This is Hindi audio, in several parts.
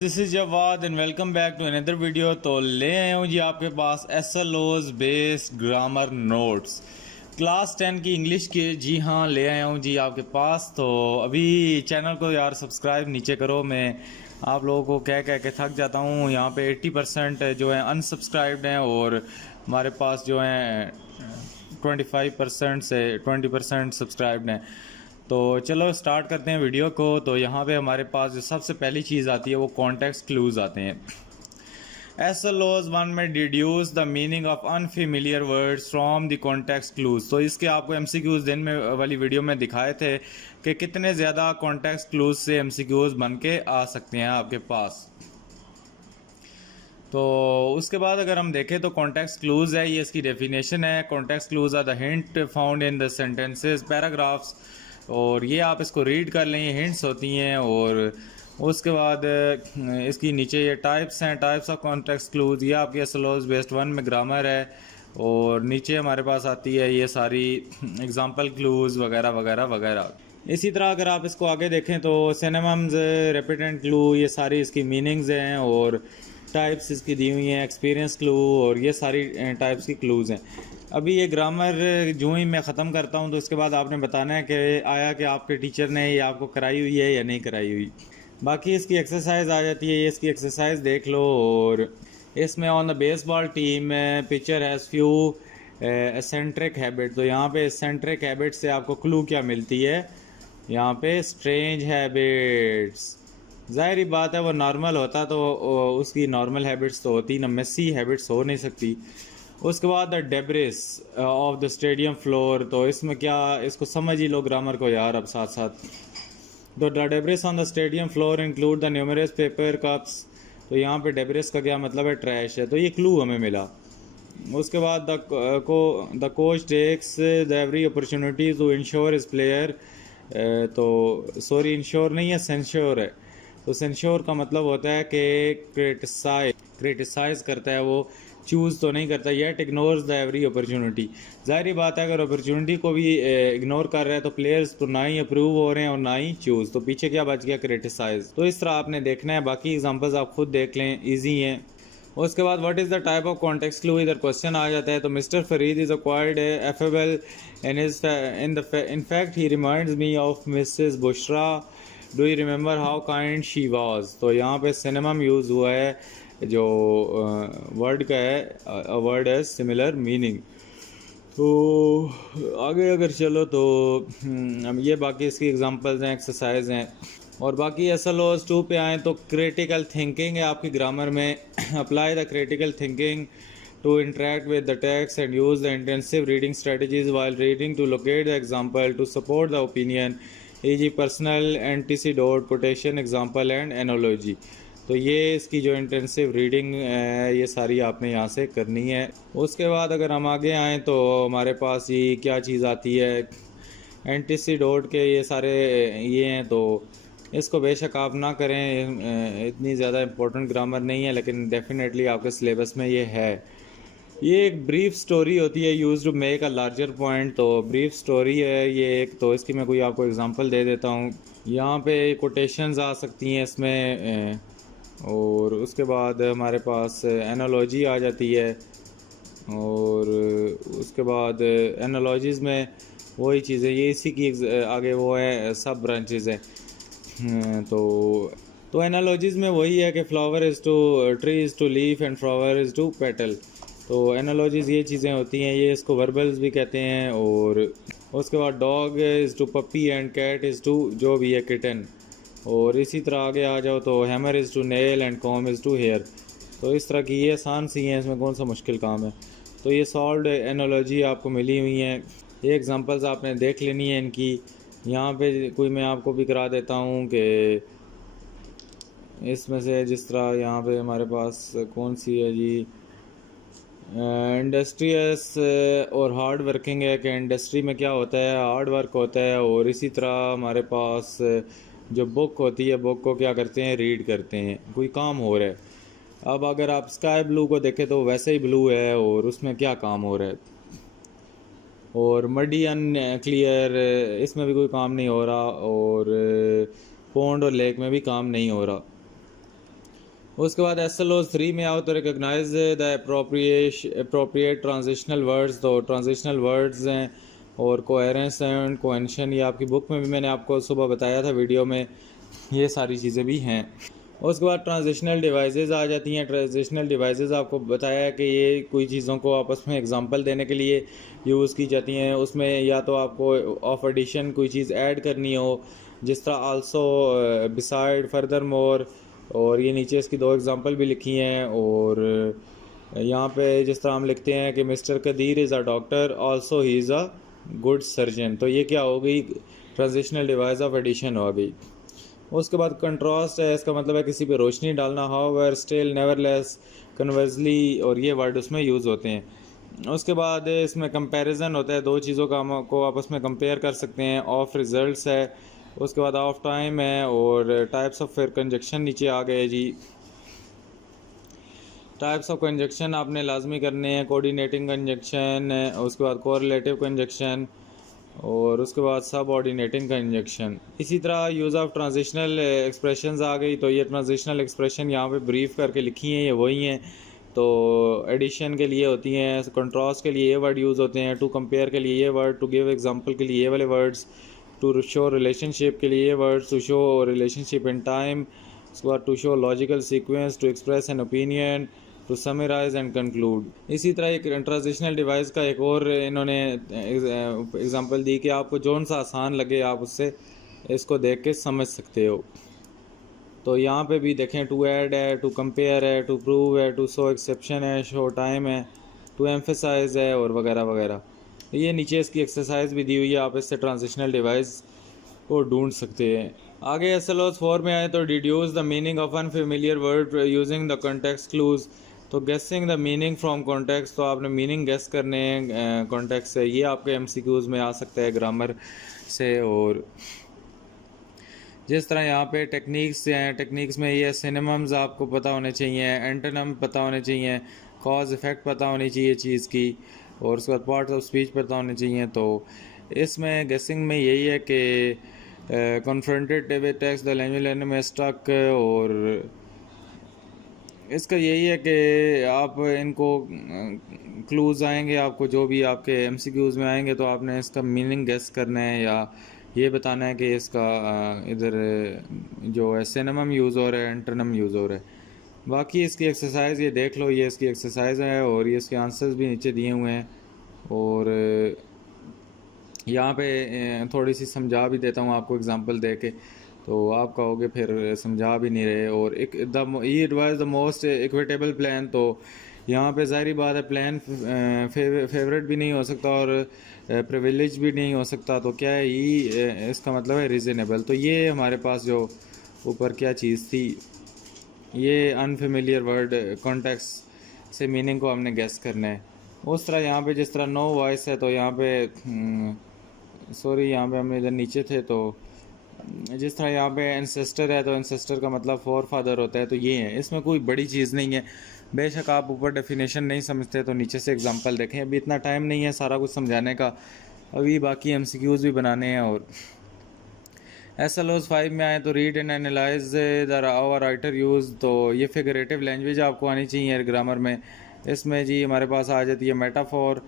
This is Jawad and welcome back to another video. तो ले आया हूँ जी आपके पास SLOs based grammar notes class 10 की इंग्लिश के। जी हाँ, ले आया हूँ जी आपके पास। तो अभी चैनल को यार सब्सक्राइब नीचे करो। मैं आप लोगों को कह कह के थक जाता हूँ। यहाँ पे 80% जो है अनसब्सक्राइब्ड हैं और हमारे पास जो हैं 25% से 20% सब्सक्राइब्ड हैं। तो चलो स्टार्ट करते हैं वीडियो को। तो यहाँ पे हमारे पास जो सबसे पहली चीज़ आती है वो कॉन्टेक्स्ट क्लूज आते हैं। SLOs वन में deduce the meaning of unfamiliar words from the context clues. तो इसके आपको MCQs दिन में वाली वीडियो में दिखाए थे कि कितने ज़्यादा कॉन्टेक्स्ट क्लूज से MCQs बन के आ सकते हैं आपके पास। तो उसके बाद अगर हम देखें तो कॉन्टेक्स्ट क्लूज है, ये इसकी डेफिनेशन है। Context clues are the hint found in the sentences paragraphs. और ये आप इसको रीड कर लें, हिंट्स होती हैं। और उसके बाद इसकी नीचे ये टाइप्स हैं, टाइप्स ऑफ कॉन्टेक्स्ट क्लूज। ये आपकी SLOs बेस्ड वन में ग्रामर है। और नीचे हमारे पास आती है ये सारी एग्जांपल क्लूज वगैरह वगैरह वगैरह। इसी तरह अगर आप इसको आगे देखें तो सिनोनिम्स, रिपीटेंट क्लू, ये सारी इसकी मीनिंग्स हैं। और टाइप्स इसकी दी हुई हैं, एक्सपीरियंस क्लू, और ये सारी टाइप्स की क्लूज़ हैं। अभी ये ग्रामर जो ही मैं ख़त्म करता हूँ तो इसके बाद आपने बताना है कि आया कि आपके टीचर ने ये आपको कराई हुई है या नहीं कराई हुई। बाकी इसकी एक्सरसाइज आ जाती है, ये इसकी एक्सरसाइज देख लो। और इसमें on the baseball team picture has few eccentric habit. तो यहाँ पे एसेंट्रिक हैबिट से आपको क्लू क्या मिलती है? यहाँ पे स्ट्रेंज हैबिट्स। ज़ाहिर बात है वो नॉर्मल होता तो उसकी नॉर्मल हैबिट्स तो होती ना, मेसी हैबिट्स हो नहीं सकती। उसके बाद the debris of the stadium floor. तो इसमें क्या, इसको समझ ही लो ग्रामर को यार अब साथ साथ। तो the debris on the stadium floor include the numerous paper cups. तो यहाँ पे डेब्रिस का क्या मतलब है? ट्रैश है। तो ये क्लू हमें मिला। उसके बाद the coach takes the every opportunity to insure is player. तो सॉरी, इंश्योर नहीं है, सेंश्योर है। तो सेंश्योर का मतलब होता है कि क्रिटिसाइज करता है, वो चूज़ तो नहीं करता। Yet ignores the every opportunity. ज़ाहिर बात है अगर अपॉर्चुनिटी को भी इग्नोर कर रहा है तो प्लेयर्स तो ना ही अप्रूव हो रहे हैं और ना ही चूज़। तो पीछे क्या बच गया? क्रिटिसाइज। तो इस तरह आपने देखना है, बाकी एग्जांपल्स आप खुद देख लें, ईजी हैं। उसके बाद what is the type of context clue, इधर क्वेश्चन आ जाता है। तो mister Farid is quite affable in fact he reminds me of Mrs Bushra. Do you remember how kind she was. तो यहाँ पे सिनेमम यूज़ हुआ है, जो वर्ड का है, वर्ड है सिमिलर मीनिंग। तो आगे अगर चलो तो अब ये बाकी इसकी एग्जांपल्स हैं, एक्सरसाइज हैं। और बाकी SLOs 2 पे आएँ तो क्रिटिकल थिंकिंग है आपकी ग्रामर में। Apply the critical thinking to interact with the text and use the intensive reading strategies while reading to locate the example to support the opinion, e.g. personal, antecedent, quotation, example and analogy। तो ये इसकी जो इंटेंसिव रीडिंग है ये सारी आपने यहाँ से करनी है। उसके बाद अगर हम आगे आएँ तो हमारे पास ये क्या चीज़ आती है? एंटीसीडोट के ये सारे ये हैं। तो इसको बेशक आप ना करें, इतनी ज़्यादा इम्पोर्टेंट ग्रामर नहीं है, लेकिन डेफिनेटली आपके सिलेबस में ये है। ये एक ब्रीफ स्टोरी होती है, use to make a larger point. तो ब्रीफ स्टोरी है ये एक। तो इसकी मैं कोई आपको एग्जांपल दे देता हूँ। यहाँ पे कोटेशंस आ सकती हैं इसमें। और उसके बाद हमारे पास एनालॉजी आ जाती है। और उसके बाद एनालॉजीज़ में वही चीज़ें, ये इसी की आगे वो है, सब ब्रांचेज हैं। तो एनालॉजीज़ में वही है कि flower is to tree is to leaf and flower is to petal. तो एनालॉजीज़ ये चीज़ें होती हैं, ये इसको वर्बल्स भी कहते हैं। और उसके बाद dog is to puppy and cat is to जो भी है किटन। और इसी तरह आगे आ जाओ तो hammer is to nail and comb is to hair. तो इस तरह की ये आसान सी हैं, इसमें कौन सा मुश्किल काम है। तो ये सॉल्व्ड एनालॉजी आपको मिली हुई हैं। ये एग्जांपल्स आपने देख लेनी है इनकी। यहाँ पे कोई मैं आपको भी करा देता हूँ कि इसमें से जिस तरह यहाँ पे हमारे पास कौन सी है जी, इंडस्ट्रियस और हार्ड वर्किंग है। कि इंडस्ट्री में क्या होता है? हार्ड वर्क होता है। और इसी तरह हमारे पास जो बुक होती है, बुक को क्या करते हैं? रीड करते हैं, कोई काम हो रहा है। अब अगर आप स्काई ब्लू को देखें तो वैसे ही ब्लू है और उसमें क्या काम हो रहा है। और मडी अनक्लियर, इसमें भी कोई काम नहीं हो रहा। और पॉन्ड और लेक में भी काम नहीं हो रहा। उसके बाद SLO3 में आओ तो recognize the appropriate transitional words. तो ट्रांजिशनल वर्ड्स हैं और कोहेरेंस एंड कोहेंशन, ये आपकी बुक में भी मैंने आपको सुबह बताया था वीडियो में, ये सारी चीज़ें भी हैं। उसके बाद ट्रांजिशनल डिवाइसेस आ जाती हैं। ट्रांजिशनल डिवाइसेस आपको बताया है कि ये कोई चीज़ों को आपस में एग्जांपल देने के लिए यूज़ की जाती हैं। उसमें या तो आपको ऑफ एडिशन कोई चीज़ ऐड करनी हो, जिस तरह आल्सो, बिसाइड, फर्दर मोर, और ये नीचे इसकी दो एग्जांपल भी लिखी हैं। और यहाँ पे जिस तरह हम लिखते हैं कि mister Qadir is a doctor, also he is a good surgeon, तो ये क्या हो गई, ट्रांजिशनल डिवाइस ऑफ एडिशन हो गई। उसके बाद कंट्रास्ट है, इसका मतलब है किसी पे रोशनी डालना। हाउएवर, स्टिल, नेवरलेस, कन्वर्सली, और ये वर्ड उसमें यूज़ होते हैं। उसके बाद इसमें कंपैरिजन होता है, दो चीज़ों का को आपस में कंपेयर कर सकते हैं। ऑफ रिजल्ट्स है, उसके बाद ऑफ टाइम है, और टाइप्स ऑफ फिर कंजक्शन नीचे आ गए जी। टाइप्स ऑफ कंजक्शन आपने लाजमी करने हैं। कोऑर्डिनेटिंग कंजक्शन है, उसके बाद कोरिलेटिव कंजक्शन, और उसके बाद सब ऑर्डिनेटिंग कंजक्शन। इसी तरह यूज़ ऑफ ट्रांजिशनल एक्सप्रेशंस आ गई। तो ये ट्रांजिशनल एक्सप्रेशन यहाँ पे ब्रीफ करके लिखी हैं, ये वही हैं। तो एडिशन के लिए होती हैं, कंट्रास्ट के लिए ये वर्ड यूज़ होते हैं, टू कंपेयर के लिए ये वर्ड, टू गिव एग्जांपल के लिए ये वाले वर्ड्स, टू शो रिलेशनशिप के लिए ये words, to show relationship in time, उसके बाद to show logical sequence, to express an opinion, to summarize and conclude. इसी तरह एक ट्रांजिशनल डिवाइस का एक और इन्होंने एग्जांपल दी कि आपको जौन सा आसान लगे आप उससे इसको देख के समझ सकते हो। तो यहाँ पे भी देखें, टू ऐड है, टू कंपेयर है, टू प्रूव है, टू शो एक्सेप्शन है, शो टाइम है, टू एम्फेसाइज है, और वगैरह वगैरह। ये नीचे इसकी एक्सरसाइज भी दी हुई है, आप इससे ट्रांजिशनल डिवाइस को ढूंढ सकते हैं। आगे SLO4 में आए तो deduce the meaning of unfamiliar word using the context clues. तो गेसिंग द मीनिंग फ्रॉम कॉन्टेक्स्ट, तो आपने मीनिंग गेस करने हैं कॉन्टेक्स्ट से। ये आपके MCQs में आ सकता है ग्रामर से। और जिस तरह यहाँ पे टेक्निक्स हैं, टेक्निक्स में ये सिनोनिम्स आपको पता होने चाहिए, एंटोनिम पता होने चाहिए, कॉज इफ़ेक्ट पता होनी चाहिए चीज़ की, और उसके बाद पार्ट्स ऑफ स्पीच पता होने चाहिए। तो इसमें गेसिंग में यही है कि कॉन्फ्रंटेड विद टेक्स्ट द लैंग्वेज में स्टक, और इसका यही है कि आप इनको क्लूज़ आएंगे आपको, जो भी आपके MCQs में आएंगे, तो आपने इसका मीनिंग गेस करना है या ये बताना है कि इसका इधर जो है सिनोनिम यूज़ हो रहा है, एंटोनिम यूज़ हो रहा है। बाकी इसकी एक्सरसाइज ये देख लो, ये इसकी एक्सरसाइज है, और ये इसके आंसर्स भी नीचे दिए हुए हैं। और यहाँ पे थोड़ी सी समझा भी देता हूँ आपको एग्जांपल दे के, तो आप कहोगे फिर समझा भी नहीं रहे। और एक it was the most equitable plan, तो यहाँ पे ज़ाहिर बात है प्लान फेवरेट भी नहीं हो सकता और प्रिविलेज भी नहीं हो सकता। तो क्या है ये इसका मतलब है रीज़नेबल। तो ये हमारे पास जो ऊपर क्या चीज़ थी, ये अनफेमिलियर वर्ड कॉन्टेक्स्ट से मीनिंग को हमने गेस करना है। उस तरह यहाँ पे जिस तरह नो वॉइस है, तो यहाँ पे यहाँ पे हमने इधर नीचे थे, तो जिस तरह यहाँ पे एंसेस्टर है, तो एंसेस्टर का मतलब फोर फादर होता है। तो ये है, इसमें कोई बड़ी चीज़ नहीं है। बेशक आप ऊपर डेफिनेशन नहीं समझते तो नीचे से एग्जांपल देखें। अभी इतना टाइम नहीं है सारा कुछ समझाने का, अभी बाकी MCQs भी बनाने हैं। और SLOs 5 में आए तो read and analyze the our writer use. तो ये फिगरेटिव लैंग्वेज आपको आनी चाहिए ग्रामर में। इसमें जी हमारे पास आ जाती है मेटाफोर।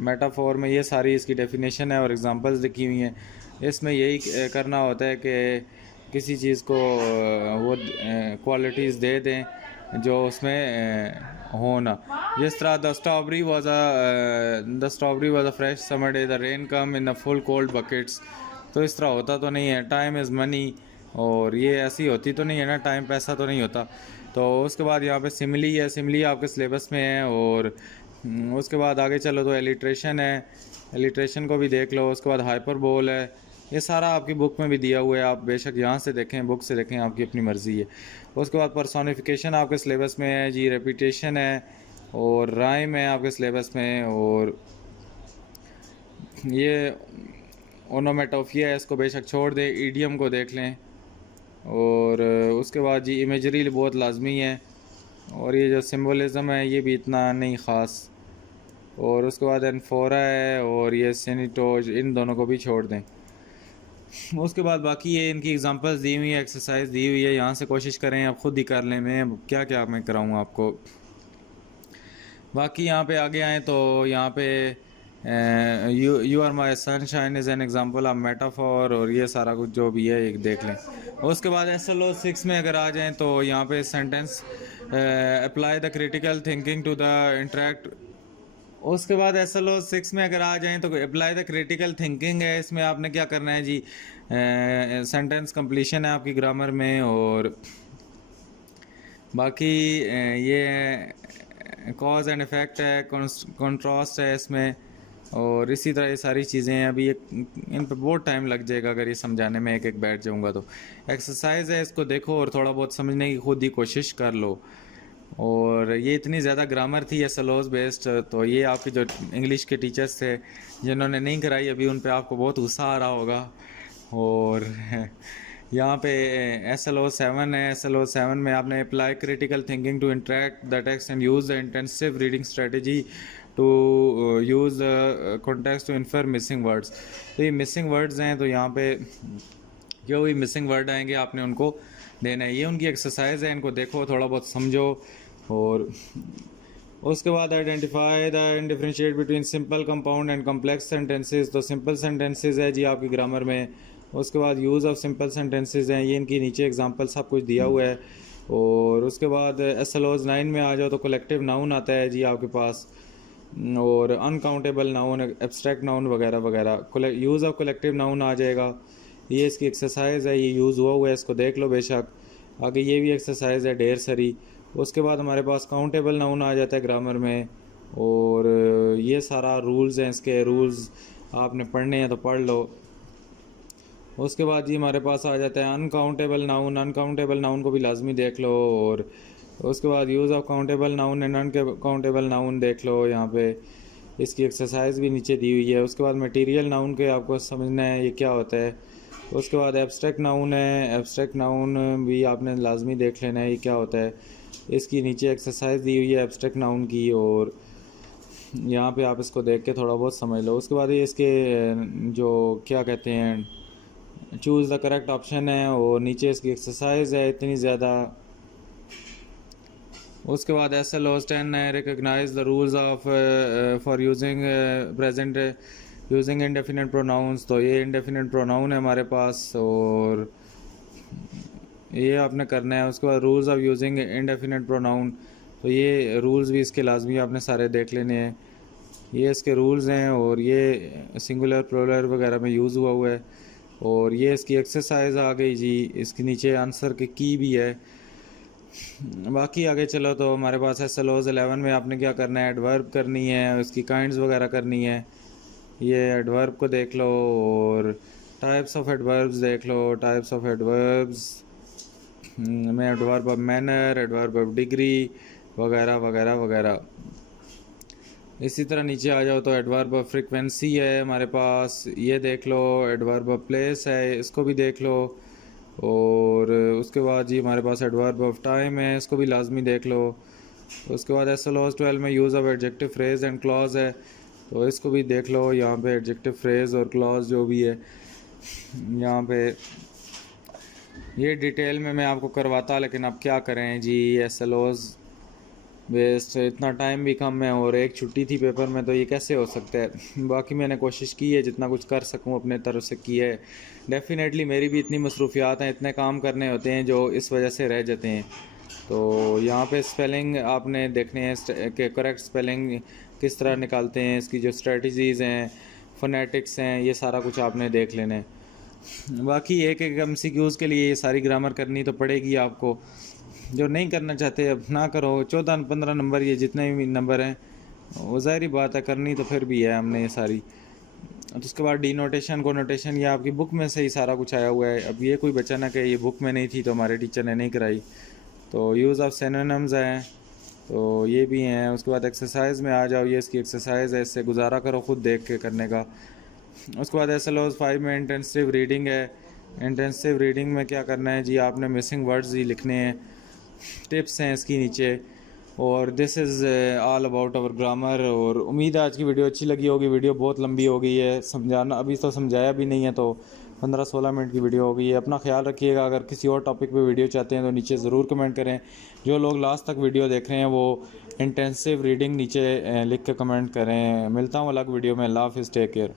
मेटाफोर में ये सारी इसकी डेफिनेशन है और एग्जांपल्स लिखी हुई हैं। इसमें यही करना होता है कि किसी चीज़ को वो क्वालिटीज़ दे दें जो उसमें हो ना। जिस तरह the strawberry was a fresh summer day, the rain come in the full cold buckets. तो इस तरह होता तो नहीं है। टाइम इज़ मनी, और ये ऐसी होती तो नहीं है ना, टाइम पैसा तो नहीं होता। तो उसके बाद यहाँ पे सिमिली है, सिमिली आपके सिलेबस में है। और उसके बाद आगे चलो तो एलिट्रेशन है, एलिट्रेशन को भी देख लो। उसके बाद हाइपरबोल है, ये सारा आपकी बुक में भी दिया हुआ है, आप बेशक यहाँ से देखें, बुक से देखें, आपकी अपनी मर्ज़ी है। उसके बाद पर्सोनिफिकेशन आपके सिलेबस में है जी, रेपिटेशन है, और राइम है आपके सिलेबस में। और ये ओनोमेटोफिया है, इसको बेशक छोड़ दें, ईडियम को देख लें। और उसके बाद जी इमेजरी बहुत लाजमी है, और ये जो सिम्बोलिज़म है ये भी इतना नहीं ख़ास। और उसके बाद एनफोरा है और ये सेनिटोज, इन दोनों को भी छोड़ दें। उसके बाद बाकी ये इनकी एग्जांपल्स दी हुई है, एक्सरसाइज दी हुई है, यहाँ से कोशिश करें आप खुद ही कर लें। मैं क्या क्या मैं कराऊँ आपको। बाकी यहाँ पे आगे आएँ तो यहाँ पे you are my sunshine is an example of metaphor, और ये सारा कुछ जो भी है एक देख लें। उसके बाद SLO 6 में अगर आ जाएँ तो यहाँ पे sentence apply the critical thinking to the interact. उसके बाद SLO 6 में अगर आ जाएँ तो अप्लाई द क्रिटिकल थिंकिंग है। इसमें आपने क्या करना है जी, सेंटेंस कंप्लीशन है आपकी ग्रामर में, और बाकी ये कॉज एंड इफ़ेक्ट है, कंट्रास्ट है इसमें, और इसी तरह ये सारी चीज़ें हैं। अभी इन पर बहुत टाइम लग जाएगा अगर ये समझाने में एक एक बैठ जाऊंगा। तो एक्सरसाइज है, इसको देखो और थोड़ा बहुत समझने की खुद ही कोशिश कर लो। और ये इतनी ज़्यादा ग्रामर थी SLOs बेस्ड, तो ये आपके जो इंग्लिश के टीचर्स थे जिन्होंने नहीं कराई अभी, उन पे आपको बहुत गुस्सा आ रहा होगा। और यहाँ पे SLO 7 है। SLO 7 में आपने apply critical thinking to interact the text and use the intensive reading strategy to use context to infer missing words. तो ये मिसिंग वर्ड्स हैं, तो यहाँ पे जो भी मिसिंग वर्ड आएंगे आपने उनको देना है। ये उनकी एक्सरसाइज है, इनको देखो, थोड़ा बहुत समझो। और उसके बाद identify the differentiate between simple, compound and complex sentences. तो सिंपल सेंटेंसेस है जी आपकी ग्रामर में। उसके बाद यूज़ ऑफ सिंपल सेंटेंसेस हैं, ये इनकी नीचे एग्जांपल सब कुछ दिया हुआ है। और उसके बाद SLOs 9 में आ जाओ तो कलेक्टिव नाउन आता है जी आपके पास, और अनकाउंटेबल नाउन, एब्स्ट्रैक्ट नाउन वगैरह वगैरह। यूज़ ऑफ कलेक्टिव नाउन आ जाएगा, ये इसकी एक्सरसाइज है, ये यूज़ हुआ हुआ है, इसको देख लो बेशक। आगे ये भी एक्सरसाइज है ढेर सारी। उसके बाद हमारे पास काउंटेबल नाउन आ जाता है ग्रामर में, और ये सारा रूल्स हैं, इसके रूल्स आपने पढ़ने हैं तो पढ़ लो। उसके बाद जी हमारे पास आ जाता है अनकाउंटेबल नाउन। अनकाउंटेबल नाउन को भी लाजमी देख लो। और उसके बाद use of countable noun and uncountable noun देख लो, यहाँ पे इसकी एक्सरसाइज भी नीचे दी हुई है। उसके बाद मटेरियल नाउन के आपको समझना है ये क्या होता है। उसके बाद एब्स्ट्रैक्ट नाउन है, एब्स्ट्रैक्ट नाउन भी आपने लाजमी देख लेना है ये क्या होता है। इसकी नीचे एक्सरसाइज दी हुई है एब्स्ट्रैक्ट नाउन की, और यहाँ पे आप इसको देख के थोड़ा बहुत समझ लो। उसके बाद ये इसके जो क्या कहते हैं, चूज़ द करेक्ट ऑप्शन है, और नीचे इसकी एक्सरसाइज है इतनी ज़्यादा। उसके बाद SLOs 10 है, recognize the rules of for using present using indefinite pronouns. तो ये इंडेफिनेट प्रोनाउन है हमारे पास, और ये आपने करना है। उसके बाद rules of using indefinite pronoun, तो ये रूल्स भी इसके लाजमी आपने सारे देख लेने हैं। ये इसके रूल्स हैं, और ये सिंगुलर प्लूरल वगैरह में यूज़ हुआ हुआ है। और ये इसकी एक्सरसाइज आ गई जी, इसके नीचे आंसर की भी है। बाकी आगे चलो तो हमारे पास SLOs 11 में आपने क्या करना है, एडवर्ब करनी है, उसकी काइंड्स वगैरह करनी है। ये एडवर्ब को देख लो, और टाइप्स ऑफ एडवर्ब्स देख लो। टाइप्स ऑफ एडवर्ब्स में adverb of manner, adverb of degree वगैरह वगैरह वगैरह। इसी तरह नीचे आ जाओ तो एडवर्ब ऑफ फ्रीक्वेंसी है हमारे पास, ये देख लो। एडवर्ब ऑफ प्लेस है, इसको भी देख लो। और उसके बाद जी हमारे पास एडवर्ब ऑफ टाइम है, इसको भी लाजमी देख लो। उसके बाद SLOs 12 में use of adjective phrase and clause है, तो इसको भी देख लो। यहाँ पे एडजेक्टिव फ्रेज और क्लॉज जो भी है यहाँ पे ये डिटेल में मैं आपको करवाता, लेकिन अब क्या करें जी, SLOs बेस्ट इतना टाइम भी कम है और एक छुट्टी थी पेपर में, तो ये कैसे हो सकता है। बाकी मैंने कोशिश की है जितना कुछ कर सकूं अपने तरफ से की है। डेफिनेटली मेरी भी इतनी मसरूफियात हैं, इतने काम करने होते हैं जो इस वजह से रह जाते हैं। तो यहाँ पे स्पेलिंग आपने देखने हैं कि करेक्ट स्पेलिंग किस तरह निकालते हैं, इसकी जो स्ट्रेटजीज़ हैं, फोनेटिक्स हैं, ये सारा कुछ आपने देख लेना है। बाकी एक एक MCQs के लिए ये सारी ग्रामर करनी तो पड़ेगी आपको। जो नहीं करना चाहते अब ना करो। 14-15 नंबर ये जितने भी नंबर हैं वो ज़ाहिरी बात है करनी तो फिर भी है हमने ये सारी। तो उसके बाद डिनोटेशन कोनोटेशन ये आपकी बुक में से ही सारा कुछ आया हुआ है। अब ये कोई बचा ना कि ये बुक में नहीं थी तो हमारे टीचर ने नहीं कराई। तो यूज़ ऑफ सिनोनिम्स हैं, तो ये भी हैं। उसके बाद एक्सरसाइज में आ जाओ, ये इसकी एक्सरसाइज है, इससे गुजारा करो खुद देख के करने का। उसके बाद SLOs 5 में इंटेंसिव रीडिंग है। इंटेंसिव रीडिंग में क्या करना है जी, आपने मिसिंग वर्ड्स ही लिखने हैं, टिप्स हैं इसकी नीचे। और this is all about our grammar. और उम्मीद है आज की वीडियो अच्छी लगी होगी। वीडियो बहुत लंबी हो गई है, समझाना अभी तो समझाया भी नहीं है, तो 15-16 मिनट की वीडियो हो गई है। अपना ख्याल रखिएगा। अगर किसी और टॉपिक पे वीडियो चाहते हैं तो नीचे ज़रूर कमेंट करें। जो लोग लास्ट तक वीडियो देख रहे हैं वो इंटेंसिव रीडिंग नीचे लिख के कमेंट करें। मिलता हूँ अलग वीडियो में। अल्लाह हाफ़िज़, टेक केयर।